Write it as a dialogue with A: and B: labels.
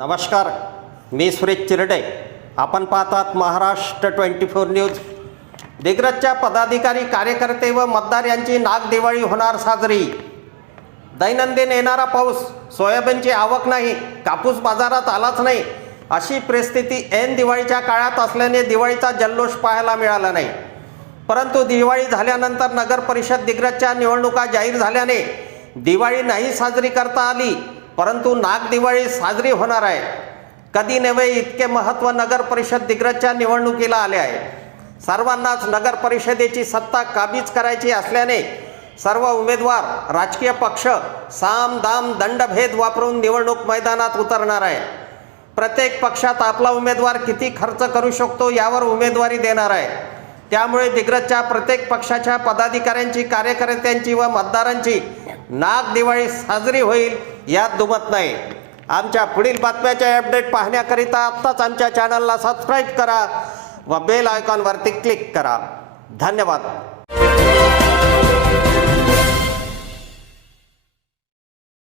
A: नमस्कार मी सुरेश चिरडे. आपण पाहतात महाराष्ट्र ट्वेंटी फोर न्यूज. दिग्रजच्या पदाधिकारी कार्यकर्ते व मतदार यांची नाग दिवाळी होणार साजरी. दैनंदिन येणारा पाऊस सोयाबीनची आवक नाही कापूस बाजारात आलाच नाही. अशी परिस्थिती ऐन दिवाळीच्या काळात असल्याने दिवाळीचा जल्लोष पाहायला मिळाला नाही. परंतु दिवाळी झाल्यानंतर नगर परिषद दिग्रजच्या निवडणुका जाहीर झाल्याने दिवाळी नाही साजरी करता आली. परंतु नाग दिवाळी साजरी होणार आहे. कधी नव्हे इतके महत्त्व नगर परिषद दिग्रजच्या निवडणुकीला आले आहे. सर्वांनाच नगर परिषदेची सत्ता काबीज करायची असल्याने सर्व उमेदवार राजकीय पक्ष साम दाम दंडभेद वापरून निवडणूक मैदानात उतरणार आहे. प्रत्येक पक्षात आपला उमेदवार किती खर्च करू शकतो यावर उमेदवारी देणार आहे. त्यामुळे दिग्रजच्या प्रत्येक पक्षाच्या पदाधिकाऱ्यांची कार्यकर्त्यांची व मतदारांची नाग दिवाळी साजरी होईल यात दुमत नाही. आमच्या पुढील बातम्याच्या अपडेट पाहण्याकरिता आत्ताच आमच्या चॅनलला सबस्क्राईब करा व बेल आयकॉनवरती क्लिक करा. धन्यवाद.